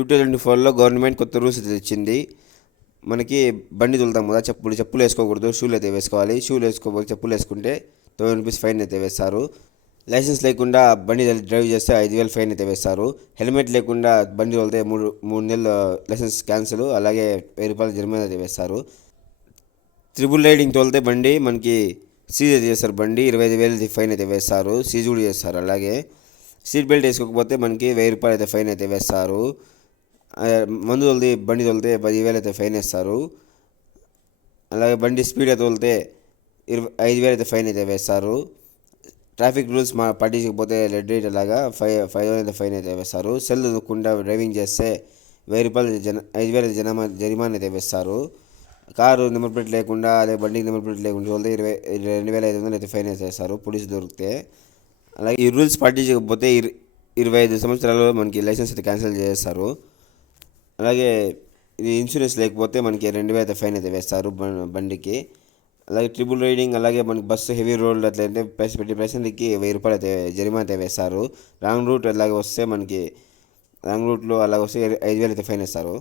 2024లో government కొత్త rules అయితే తెచ్చింది. మనకి బండి తోలుతాం కదా, చెప్పులు వేసుకోకూడదు, షూలు అయితే వేసుకోవాలి. షూలు వేసుకోకపోతే చెప్పులు వేసుకుంటే 1000 రూపీస్ ఫైన్ అయితే వేస్తారు. లైసెన్స్ లేకుండా బండి డ్రైవ్ చేస్తే 5000 ఫైన్ అయితే వేస్తారు. హెల్మెట్ లేకుండా బండి తోలితే మూడు నెలలు లైసెన్స్ క్యాన్సిల్, అలాగే 1000 రూపాయలు జరిమానా అయితే వేస్తారు. త్రిబుల్ రైడింగ్ తోలితే బండి మనకి సీజ్ అయితే చేస్తారు. బండి 25,000 ఫైన్ అయితే వేస్తారు, సీజ్ కూడా చేస్తారు. అలాగే సీట్ బెల్ట్ వేసుకోకపోతే మనకి 1000 రూపాయలు అయితే ఫైన్ అయితే వేస్తారు. బండి తోలితే 10,000 అయితే ఫైన్ వేస్తారు. అలాగే బండి స్పీడ్గా తోలితే 5,000 అయితే ఫైన్ అయితే వేస్తారు. ట్రాఫిక్ రూల్స్ పాటించకపోతే రెడ్ లైట్ అలాగా 5,000 అయితే ఫైన్ అయితే వేస్తారు. సెల్ ఇవ్వకుండా డ్రైవింగ్ చేస్తే 1000 రూపాయలు 5,000 జరిమానా అయితే వేస్తారు. కారు నెంబర్ ప్లేట్ లేకుండా, అదే బండికి నెంబర్ ప్లేట్ లేకుండా తోలితే 22,500 అయితే ఫైన్ అయితే వేస్తారు పోలీసు దొరికితే. అలాగే ఈ రూల్స్ పాటించకపోతే 25 సంవత్సరాలు మనకి లైసెన్స్ అయితే క్యాన్సిల్ చేస్తారు. అలాగే ఇది ఇన్సూరెన్స్ లేకపోతే మనకి 2,000 అయితే ఫైన్ అయితే వేస్తారు బండికి. అలాగే ట్రిపుల్ రైడింగ్, అలాగే మనకి బస్సు హెవీ రోడ్ అట్లయితే ప్రతి ప్యాసింజర్కి 1000 రూపాయలు అయితే జరిమానా అయితే వేస్తారు. రాంగ్ రూట్ అలాగే వస్తే మనకి రాంగ్ రూట్లో అలాగ వస్తే 5,000 అయితే ఫైన్ వేస్తారు.